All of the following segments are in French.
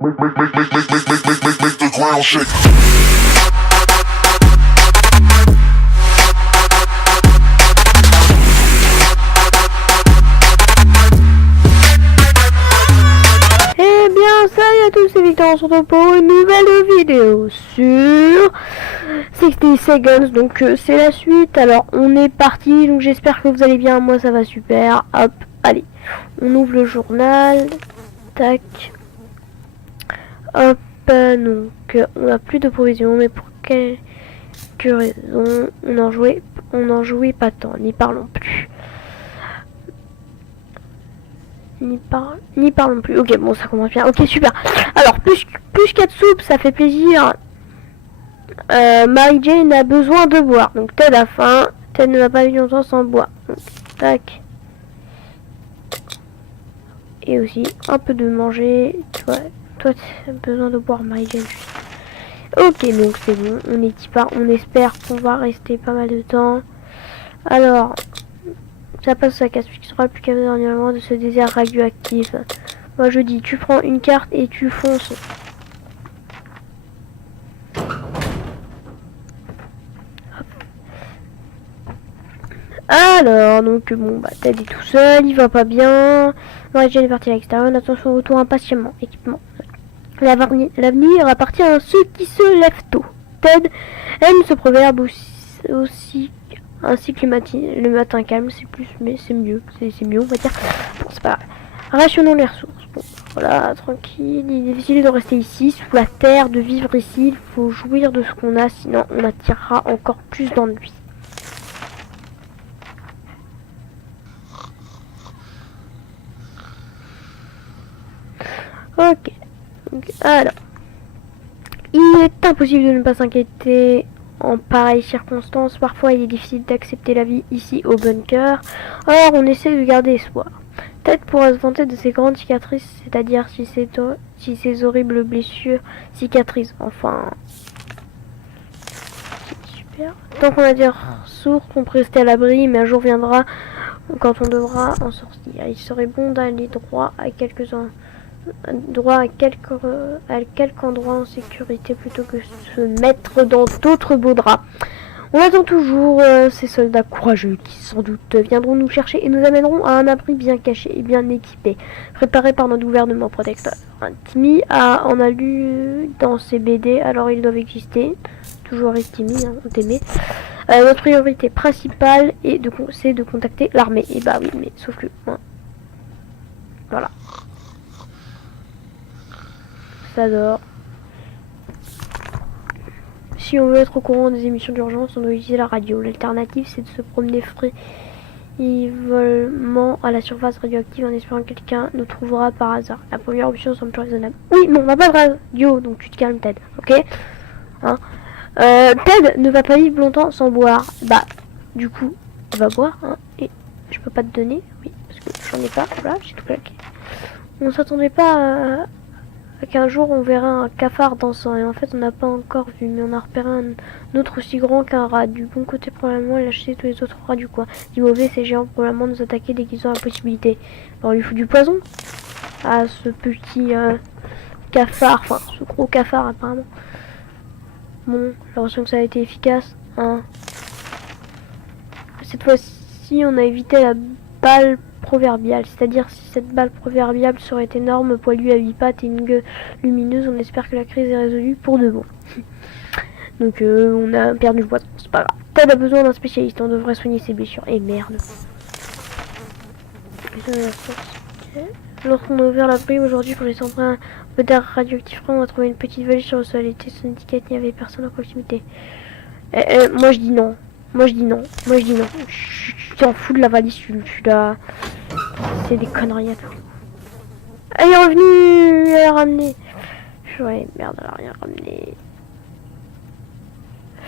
Make the ground shake. Eh bien, salut à tous, c'est Victor, on se retrouve pour une nouvelle vidéo sur 60 Seconds, donc c'est la suite. Alors, on est parti, donc j'espère que vous allez bien, moi ça va super. Hop, allez, on ouvre le journal, tac, hop, donc on n'a plus de provisions, mais pour quelques raisons, on en jouait pas tant, n'y parlons plus. N'y parlons plus. Ok, bon, ça commence bien. Ok, super. Alors, plus 4 soupes, ça fait plaisir. Mary Jane a besoin de boire. Donc, Ted a faim. Ted ne va pas vivre longtemps sans boire. Donc, tac. Et aussi, un peu de manger. Toi, tu as besoin de boire, Mary Jane. Ok, donc c'est bon. On est y part. On espère qu'on va rester pas mal de temps. Alors... ça passe sa casse puisqu'il sera plus capable dernièrement de ce désert radioactif. Moi je dis, tu prends une carte et tu fonces. Hop. Alors, donc bon, bah Ted est tout seul, il va pas bien. Marie-Jane est partie à l'extérieur, on attend son retour impatiemment. Équipement. L'avenir appartient à ceux qui se lèvent tôt. Ted aime ce proverbe aussi ainsi que le matin calme, c'est plus, mais c'est mieux, c'est mieux on va dire. Bon, c'est pas grave. Rationnons les ressources. Bon, voilà, tranquille. Il est difficile de rester ici, sous la terre, de vivre ici. Il faut jouir de ce qu'on a, sinon on attirera encore plus d'ennuis. Ok. Alors, il est impossible de ne pas s'inquiéter. En pareilles circonstances, parfois il est difficile d'accepter la vie ici au bunker. Alors on essaie de garder espoir. Ted pourra se vanter de ses grandes cicatrices, c'est-à-dire si ces horribles blessures cicatrisent. Enfin... super. Tant qu'on a des ressources, on peut rester à l'abri, mais un jour viendra quand on devra en sortir. Il serait bon d'aller droit à quelque endroit en sécurité plutôt que se mettre dans d'autres beaux draps. On attend toujours ces soldats courageux qui sans doute viendront nous chercher et nous amèneront à un abri bien caché et bien équipé, préparé par notre gouvernement protecteur. Timmy en a lu dans ses BD, alors ils doivent exister. Toujours avec Timmy, hein, on t'aimait. Notre priorité principale c'est de contacter l'armée. Et bah oui, mais sauf que... hein, voilà. Adore. Si on veut être au courant des émissions d'urgence, on doit utiliser la radio. L'alternative, c'est de se promener frivolement à la surface radioactive en espérant que quelqu'un nous trouvera par hasard. La première option semble plus raisonnable. Oui, mais on n'a pas de radio, donc tu te calmes, Ted. Ok, hein, Ted ne va pas vivre longtemps sans boire. Bah, du coup, il va boire, hein, et je peux pas te donner. Oui, parce que j'en ai pas. Voilà, j'ai tout claqué. On s'attendait pas qu'un jour on verra un cafard dansant, et en fait on n'a pas encore vu, mais on a repéré un autre aussi grand qu'un rat. Du bon côté, probablement il a chassé tous les autres rats du coin. Du mauvais, ces géants probablement nous attaquer dès qu'ils ont la possibilité. Alors on lui fout du poison à ce petit cafard, enfin ce gros cafard apparemment. Bon, j'ai l'impression que ça a été efficace, hein. Cette fois-ci on a évité la balle proverbiale, c'est-à-dire si cette balle proverbiale serait énorme, poilue à 8 pattes et une gueule lumineuse, on espère que la crise est résolue pour de bon. Donc on a perdu le poison, c'est pas grave. Ted a besoin d'un spécialiste, on devrait soigner ses blessures. Et merde. Lorsqu'on a ouvert l'abri aujourd'hui pour les emprunts un peu d'air radioactif, on a trouvé une petite valise sur le sol. Et son étiquette, il n'y avait personne à proximité. Moi je dis non. Moi je dis non. Je t'en fous de la valise, je suis là. C'est des conneries à tout. Elle est revenue, elle a ramené. Ouais, merde, elle a rien ramené.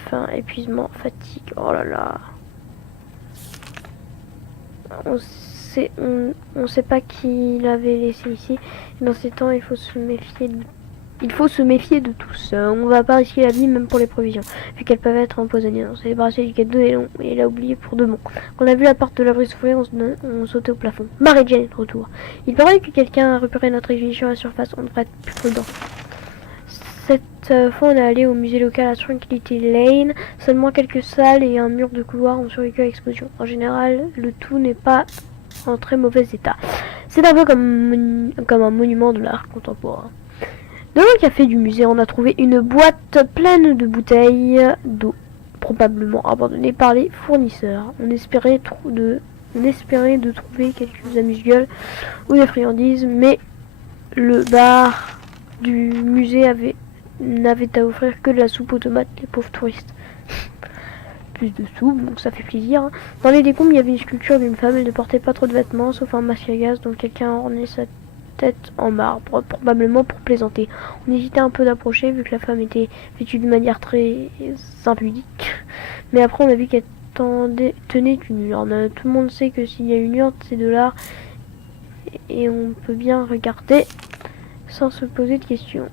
Faim, épuisement, fatigue, oh là là. On sait pas qui l'avait laissé ici. Dans ces temps, il faut se méfier Il faut se méfier de tous. On va pas risquer la vie même pour les provisions, vu qu'elles peuvent être empoisonnées. On s'est débarrassé du cadeau et l'a oublié pour de bon. Quand on a vu la porte de l'abri s'ouvrir, on sautait au plafond. Mary Jane est de retour. Il paraît que quelqu'un a repéré notre expédition à la surface. On devrait être plus prudent. Cette fois, on est allé au musée local à Tranquility Lane. Seulement quelques salles et un mur de couloir ont survécu à l'explosion. En général, le tout n'est pas en très mauvais état. C'est un peu comme un monument de l'art contemporain. Dans le café du musée, on a trouvé une boîte pleine de bouteilles d'eau, probablement abandonnées par les fournisseurs. On espérait de trouver quelques amuse-gueules ou des friandises, mais le bar du musée n'avait à offrir que de la soupe aux tomates, les pauvres touristes. Plus de soupe, donc ça fait plaisir. Dans les décombres, il y avait une sculpture d'une femme. Elle ne portait pas trop de vêtements, sauf un masque à gaz dont quelqu'un a orné sa tête en marbre, probablement pour plaisanter. On hésitait un peu d'approcher vu que la femme était vêtue de manière très impudique. Mais après on a vu qu'elle tenait une urne. Tout le monde sait que s'il y a une urne, c'est de l'art et on peut bien regarder sans se poser de questions.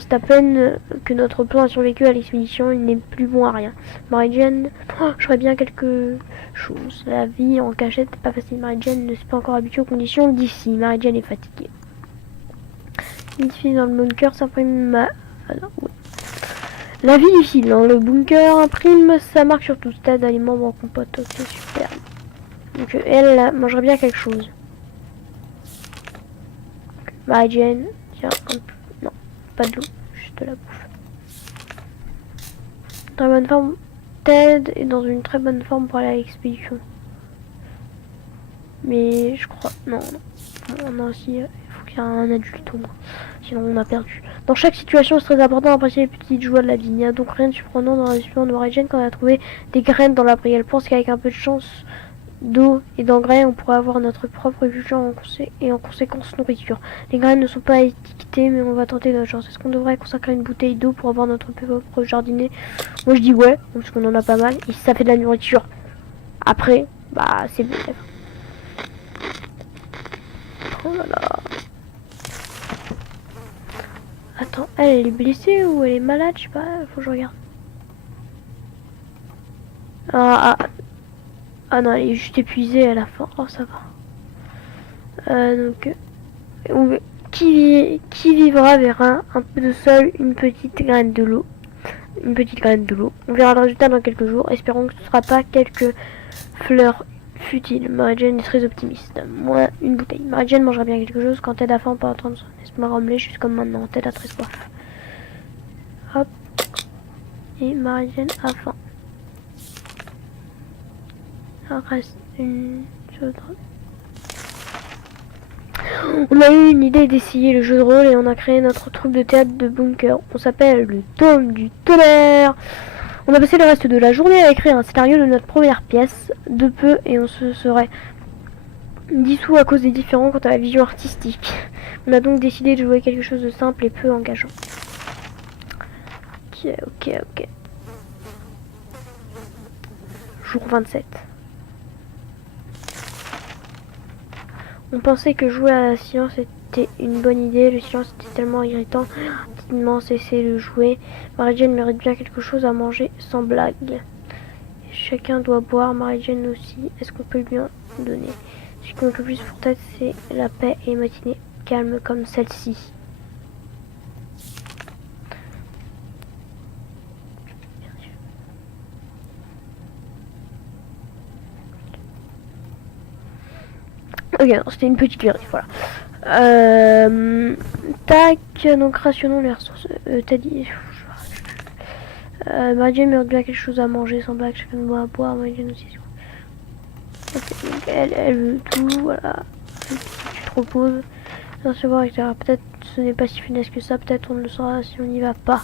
C'est à peine que notre plan a survécu à l'expédition, il n'est plus bon à rien. Mary Jane, je ferais bien quelque chose. La vie en cachette n'est pas facile. Mary Jane ne s'est pas encore habituée aux conditions d'ici. Mary Jane est fatiguée. Ici dans le bunker s'imprime ouais. La vie difficile dans le bunker imprime sa marque sur tout. Stade, aliments en compote. Ok, super. Donc elle mangerait bien quelque chose. Mary Jane, tiens, non, pas de l'eau, juste de la bouffe. Très bonne forme. Ted est dans une très bonne forme pour aller à l'expédition. Mais je crois, non. On a aussi, il faut qu'il y ait un adulte au moins. Sinon on a perdu. Dans chaque situation, c'est très important d'apprécier les petites joies de la vie. Il n'y a donc rien de surprenant dans la discussion de Mary Jane quand on a trouvé des graines dans l'abri. Elle pense qu'avec un peu de chance, d'eau et d'engrais, on pourrait avoir notre propre culture et en conséquence nourriture. Les graines ne sont pas étiquetées, mais on va tenter notre chance. Est-ce qu'on devrait consacrer une bouteille d'eau pour avoir notre propre jardinet? Moi je dis ouais, parce qu'on en a pas mal et ça fait de la nourriture. Après, bah c'est bon. Oh là là. Attends, elle est blessée ou elle est malade? Je sais pas, faut que je regarde. Ah non, elle est juste épuisée à la fin. Oh, ça va. Qui vivra verra un peu de sol, une petite graine de l'eau. Une petite graine de l'eau. On verra le résultat dans quelques jours. Espérons que ce ne sera pas quelques fleurs futiles. Mary Jane est très optimiste. Moi, une bouteille. Mary Jane mangera bien quelque chose quand Ted a faim, on peut attendre son espoir remblai juste comme maintenant. Ted a très soif. Hop. Et Mary Jane a faim. Il reste une chose. On a eu une idée d'essayer le jeu de rôle et on a créé notre troupe de théâtre de bunker. On s'appelle le Tome du Tonnerre. On a passé le reste de la journée à écrire un scénario de notre première pièce. De peu et on se serait dissous à cause des différends quant à la vision artistique. On a donc décidé de jouer quelque chose de simple et peu engageant. Ok. Jour 27. On pensait que jouer à la science était une bonne idée. Le silence était tellement irritant. Rapidement cessé de jouer. Mary Jane mérite bien quelque chose à manger, sans blague. Chacun doit boire, Mary Jane aussi. Est-ce qu'on peut lui en donner? Ce qui compte le plus pour Ted, c'est la paix et les matinées calmes comme celle-ci. Ok, c'était une petite virée, voilà. Tac, donc rationnons les ressources. T'as dit. Mary Jane mérite bien quelque chose à manger, sans blague, chacun doit à boire, Mary Jane aussi. Ok, donc elle veut tout, voilà. Tu te reposes, recevoir, etc. Peut-être ce n'est pas si funeste que ça, peut-être on le saura si on n'y va pas.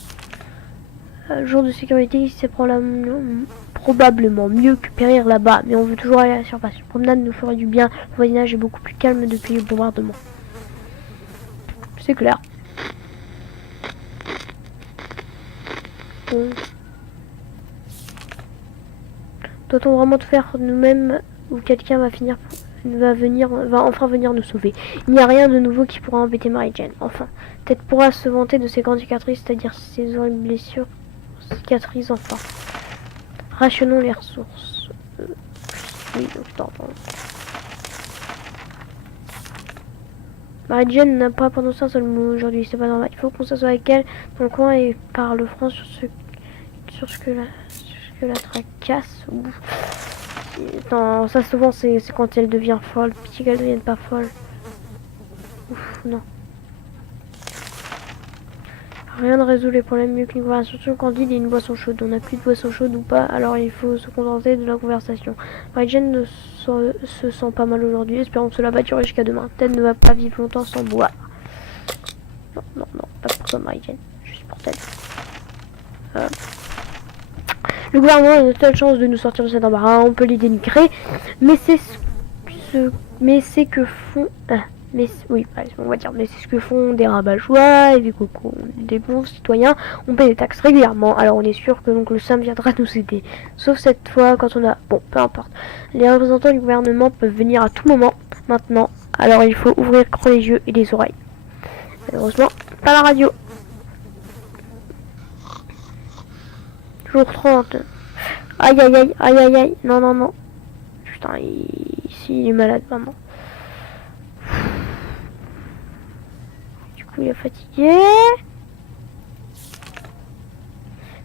Jour de sécurité, c'est probablement mieux que périr là-bas, mais on veut toujours aller à la surface. Une promenade nous ferait du bien, le voisinage est beaucoup plus calme depuis le bombardement. C'est clair. Bon. Doit-on vraiment tout faire nous-mêmes ou quelqu'un va finir va enfin venir nous sauver. Il n'y a rien de nouveau qui pourra embêter Mary-Jane. Enfin, Ted pourra se vanter de ses grandes cicatrices, c'est-à-dire ses horribles blessures cicatrisent enfin. Rationnons les ressources. Oui, donc je t'entends. Mary-Jane n'a pas prononcé un seul mot aujourd'hui, c'est pas normal. Il faut qu'on s'assoie avec elle dans le coin et parle franc sur ce que la tracasse. Non, ça souvent c'est quand elle devient folle. Pitié qu'elle devienne pas folle. Ouf, non. Rien ne résout les problèmes mieux qu'une conversation candide et une boisson chaude. On n'a plus de boisson chaude ou pas, alors il faut se contenter de la conversation. Mary-Jane ne se sent pas mal aujourd'hui, espérons que cela va durer jusqu'à demain. Ted ne va pas vivre longtemps sans boire. Non, non, non, pas pour toi Mary-Jane, juste pour Ted. Le gouvernement a une seule chance de nous sortir de cet embarras, on peut les dénigrer, mais c'est ce que font... oui, on va dire, mais c'est ce que font des rabat-joie et des cocos, des bons citoyens. On paye des taxes régulièrement, alors on est sûr que l'oncle Sam viendra nous aider. Sauf cette fois, quand on a... Bon, peu importe. Les représentants du gouvernement peuvent venir à tout moment, maintenant. Alors il faut ouvrir grand les yeux et les oreilles. Malheureusement, pas la radio. Jour 30. Aïe aïe aïe, aïe aïe aïe. Non, non, non. Putain, il est malade, maman. Il est fatigué.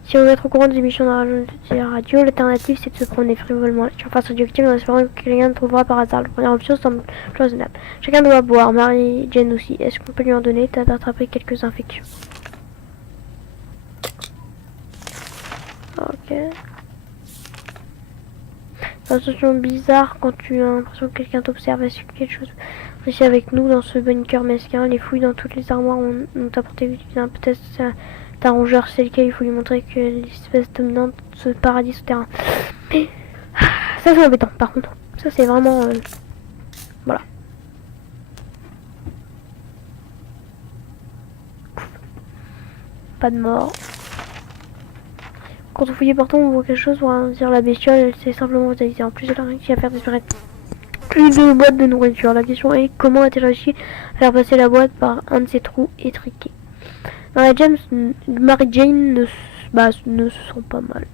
Si on veut être au courant des émissions de la radio, l'alternative c'est de se promener frivolement à la surface radioactive en espérant que quelqu'un trouvera par hasard. La première option semble raisonnable. Chacun doit boire, Mary-Jane aussi. Est-ce qu'on peut lui en donner? T'as attrapé quelques infections. Ok. Sensation bizarre quand tu as l'impression que quelqu'un t'observe. Est-ce que quelque chose ici avec nous dans ce bunker mesquin? Les fouilles dans toutes les armoires ont apporté peut-être un rongeur, c'est lequel? Il faut lui montrer que l'espèce dominante de ce paradis souterrain. Mais ça c'est embêtant par contre. Ça c'est vraiment... voilà. Pas de mort. Quand on fouille partout, on voit quelque chose pour dire la bestiole, elle s'est simplement vitalisée. En plus, elle a réussi à faire disparaître plus de boîtes de nourriture. La question est comment a-t-elle réussi à faire passer la boîte par un de ces trous étriqués? Mary-Jane ne se sent pas mal.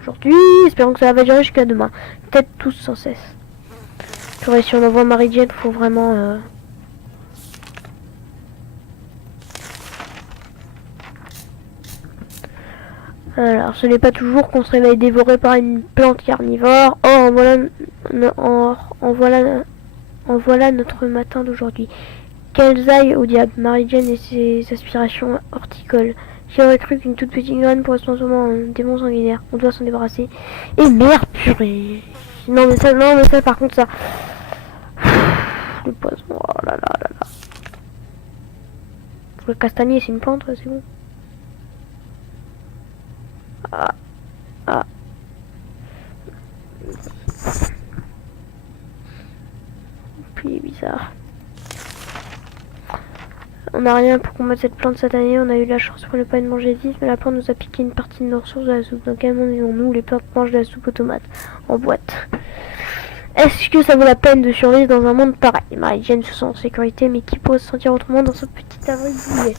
Aujourd'hui. Espérons que ça va durer jusqu'à demain. Peut-être tous sans cesse. Si on envoie Mary-Jane, faut vraiment... Alors, ce n'est pas toujours qu'on se réveille dévoré par une plante carnivore. Oh, en voilà notre matin d'aujourd'hui. Qu'elles aillent au diable, Mary-Jane et ses aspirations horticoles. Qui aurait cru qu'une toute petite graine pourrait se transformer en un démon sanguinaire? On doit s'en débarrasser. Et merde, purée. Non mais ça par contre ça... Le poison, oh là là là là. Le castagnier c'est une plante, c'est bon. Ah. Puis bizarre. On n'a rien pour combattre cette plante cette année. On a eu la chance pour ne pas être mangé vif, mais la plante nous a piqué une partie de nos ressources de la soupe. Dans quel monde vivons-nous? Les plantes mangent de la soupe aux tomates en boîte. Est-ce que ça vaut la peine de survivre dans un monde pareil? Mary-Jane se sent en sécurité, mais qui pourrait se sentir autrement dans ce petit abri bouillet?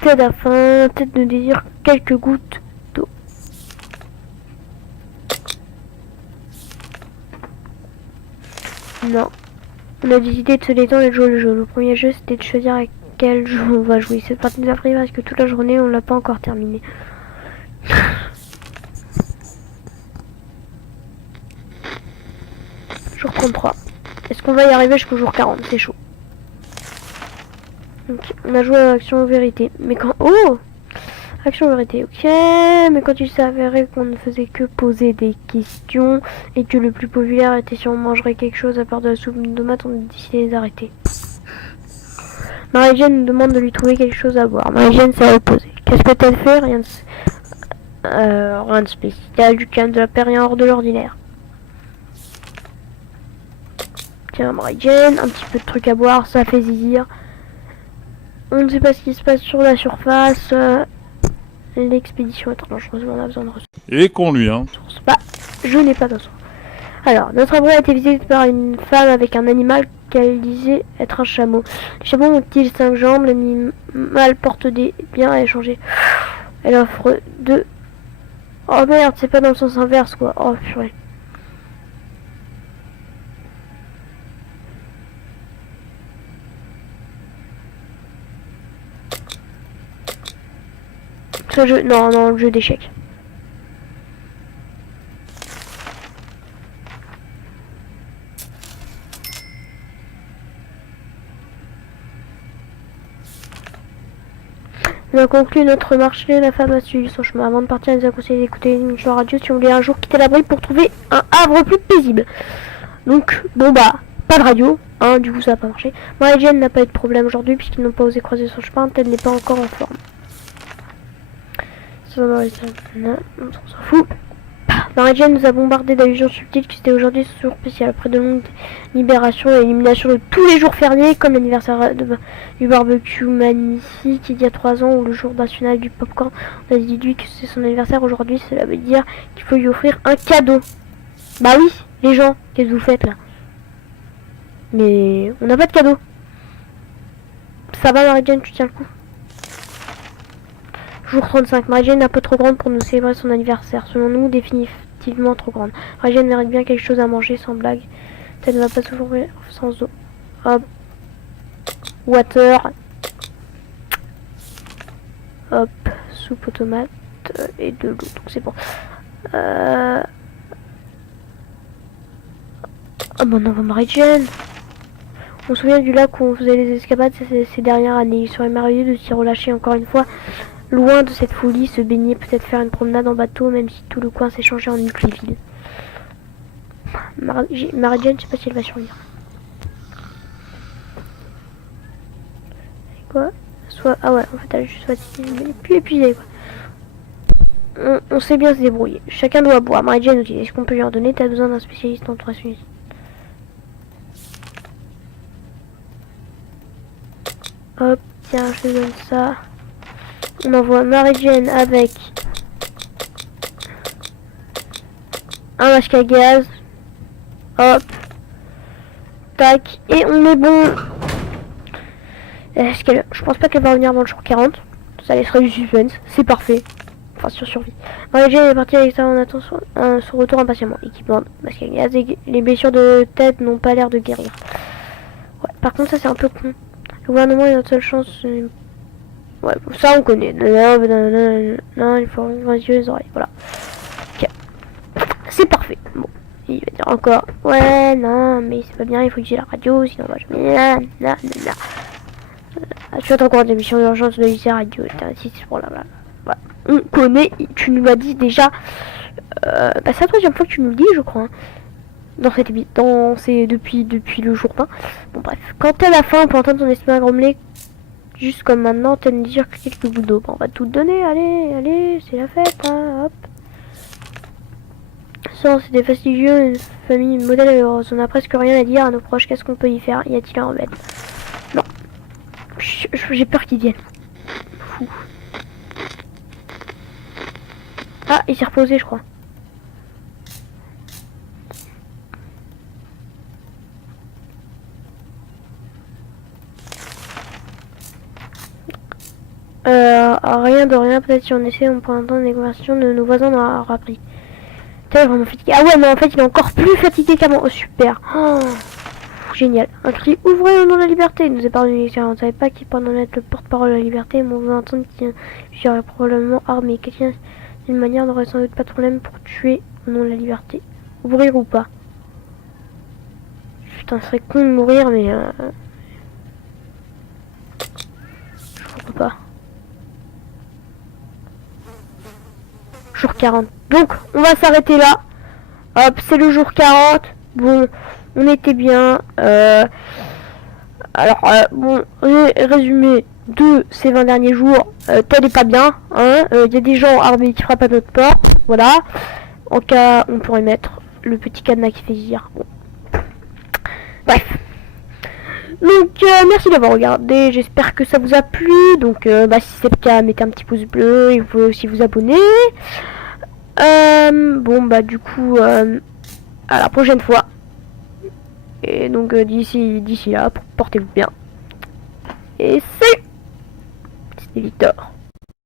Ted a faim, Ted ne désire quelques gouttes d'eau. Non. On a décidé de se détendre et de jouer le jeu. Le premier jeu c'était de choisir à quel jeu on va jouer. Cette partie nous a pris parce que toute la journée on l'a pas encore terminé. Jour 33. Est-ce qu'on va y arriver jusqu'au jour 40? C'est chaud. Donc, on a joué à Action ou Vérité. Mais quand... Oh! Action ou Vérité, ok. Mais quand il s'est avéré qu'on ne faisait que poser des questions et que le plus populaire était si on mangerait quelque chose à part de la soupe de tomates, on a décidé d'arrêter. Mary-Jane nous demande de lui trouver quelque chose à boire. Mary-Jane s'est opposée. Qu'est-ce que t'as fait? Rien de spécial, du calme, de la paix, rien hors de l'ordinaire. Tiens, Mary-Jane, un petit peu de trucs à boire, ça fait zizir. On ne sait pas ce qui se passe sur la surface. L'expédition est dangereuse, on a besoin de ressources. Et qu'on lui, hein. Bah, je n'ai pas de ressources. Alors, notre abri a été visité par une femme avec un animal qu'elle disait être un chameau. Les chameaux ont-ils 5 jambes? L'animal porte des biens à échanger. Elle offre 2. Oh merde, c'est pas dans le sens inverse quoi. Oh purée. Ce jeu, non, non, le jeu d'échecs. On a conclu notre marché, la femme a suivi son chemin. Avant de partir, elle nous a conseillé d'écouter une émission radio si on voulait un jour quitter l'abri pour trouver un havre plus paisible. Donc, bon bah, pas de radio, hein, du coup ça n'a pas marché. Marie-Jane n'a pas eu de problème aujourd'hui puisqu'ils n'ont pas osé croiser son chemin, Ted n'est pas encore en forme. On s'en fout. Marie-Jane nous a bombardé d'allusions subtiles qui c'était aujourd'hui ce jour spécial. Après de longues libérations et éliminations de tous les jours fériés, comme l'anniversaire du barbecue magnifique il y a 3 ans ou le jour national du popcorn, on a déduit que c'est son anniversaire aujourd'hui. Cela veut dire qu'il faut lui offrir un cadeau. Bah oui, les gens, qu'est-ce que vous faites là? Mais on n'a pas de cadeau. Ça va Marie-Jane, tu tiens le coup? Jour 35, Marie-Jane est un peu trop grande pour nous célébrer son anniversaire. Selon nous, définitivement trop grande. Marie-Jane mérite bien quelque chose à manger, sans blague. Elle ne va pas souffrir sans eau. Hop. Water. Hop. Soupe aux tomates et de l'eau. Donc c'est bon. Oh bon, non, Marie-Jane. On se souvient du lac où on faisait les escapades ces dernières années. Il serait merveilleux de s'y relâcher encore une fois. Loin de cette folie, se baigner, peut-être faire une promenade en bateau, même si tout le coin s'est changé en une ville. Marie-Jane, je sais pas si elle va survivre. C'est quoi? Soit, ah ouais, en fait, elle est juste fatiguée, elle est plus épuisée, quoi. On sait bien se débrouiller. Chacun doit boire. Marie-Jane nous dit, est-ce qu'on peut lui en donner? T'as besoin d'un spécialiste en nutritionniste. Hop, tiens, je te donne ça. On envoie Marie-Jane avec un masque à gaz. Hop. Tac. Et on est bon. Est-ce qu'elle... Je pense pas qu'elle va revenir avant le jour 40. Ça laisserait du suspense. C'est parfait. Enfin, sur survie. Marie-Jane est partie à l'extérieur en attendant son retour impatiemment. Équipement, masque à gaz. Et les blessures de tête n'ont pas l'air de guérir. Ouais. Par contre, ça c'est un peu con. Le gouvernement est notre seule chance. Ouais, ça on connaît. Non, il faut ouvrir les yeux et les oreilles. Voilà. Ok. C'est parfait. Bon. Il va dire encore. Ouais, non, mais c'est pas bien, il faut que j'ai la radio, sinon on va jamais. Tu as encore des missions d'urgence de lycée radio. Si c'est pour là. Voilà. On connaît, tu nous l'as dit déjà. Bah, c'est la troisième fois que tu nous le dis, je crois. Hein. Dans cette émission. C'est depuis le jour 20. Bon, bref. Quand à la fin, on peut entendre ton estomac grommeler. Juste comme maintenant, t'as me dire que quelques gouttes d'eau. On va tout donner, allez, c'est la fête, hein, hop. Sans, c'était fastidieux, une famille modèle heureuse. On a presque rien à dire à nos proches, qu'est-ce qu'on peut y faire? Y a-t-il un remède? Non. J'ai peur qu'ils viennent. Fou. Ah, il s'est reposé, je crois. Rien de rien, peut-être si on essaie, on pourrait entendre les conversations de nos voisins dans leur abri. T'es vraiment fatigué. Ah ouais, mais en fait, il est encore plus fatigué qu'avant. Oh, super. Oh, génial. Un cri, ouvrez au nom de la liberté. Il nous est parvenu. On ne savait pas qui pendant être le porte-parole de la liberté, mais on veut entendre qu'il serait probablement armé. Quelqu'un d'une manière n'aurait sans doute pas de problème pour tuer au nom de la liberté. Ouvrir ou pas? Putain, ce serait con de mourir, mais je crois pas. Jour 40. Donc, on va s'arrêter là. Hop, c'est le jour 40. Bon, on était bien. Alors, bon, résumé de ces 20 derniers jours. Tel est pas bien. Hein. Y a des gens armés qui frappent à notre porte. Voilà. En cas, on pourrait mettre le petit cadenas qui fait gire. Bon. Bref. Donc, merci d'avoir regardé. J'espère que ça vous a plu. Donc, si c'est le cas, mettez un petit pouce bleu. Et vous pouvez aussi vous abonner. Bon, du coup, à à la prochaine fois. Et donc d'ici là, portez-vous bien. Et salut. C'était Victor.